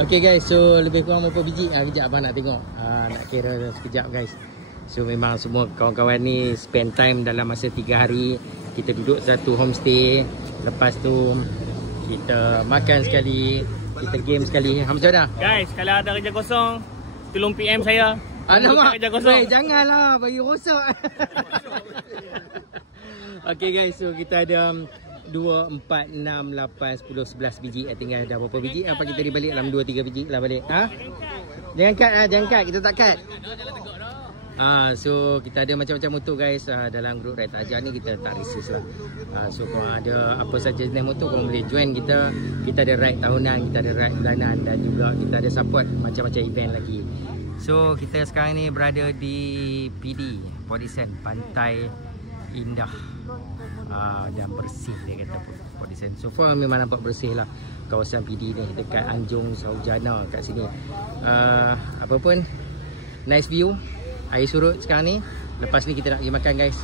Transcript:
Okay guys, so lebih kurang berapa biji? Kejap abang nak tengok. Nak kira sekejap guys. So memang semua kawan-kawan ni spend time dalam masa 3 hari. Kita duduk satu homestay. Lepas tu kita makan sekali, kita game sekali. Macam mana? Guys, kalau ada kerja kosong, tolong PM saya. Alamak, kerja kosong. Janganlah bagi rosak. Okay guys, so kita ada 2, 4, 6, 8, 10, 11 biji. Tinggal dah berapa biji? Apa kita balik dalam 2, 3 biji lah balik. Jangan cut jangan cut. Kita tak cut. So kita ada macam-macam motor guys. Dalam grup Ride Tajam ni kita tak resist lah. So kalau ada apa saja jenis motor, korang boleh join kita. Kita ada ride tahunan, kita ada ride bulanan, dan juga kita ada support macam-macam event lagi. So kita sekarang ni berada di PD Podisen, Pantai Indah. Dan bersih dia kata Podisen. So far memang nampak bersih lah kawasan PD ni dekat Anjung Saujana kat sini. Apa pun, nice view. Air surut sekarang ni. Lepas ni kita nak pergi makan guys.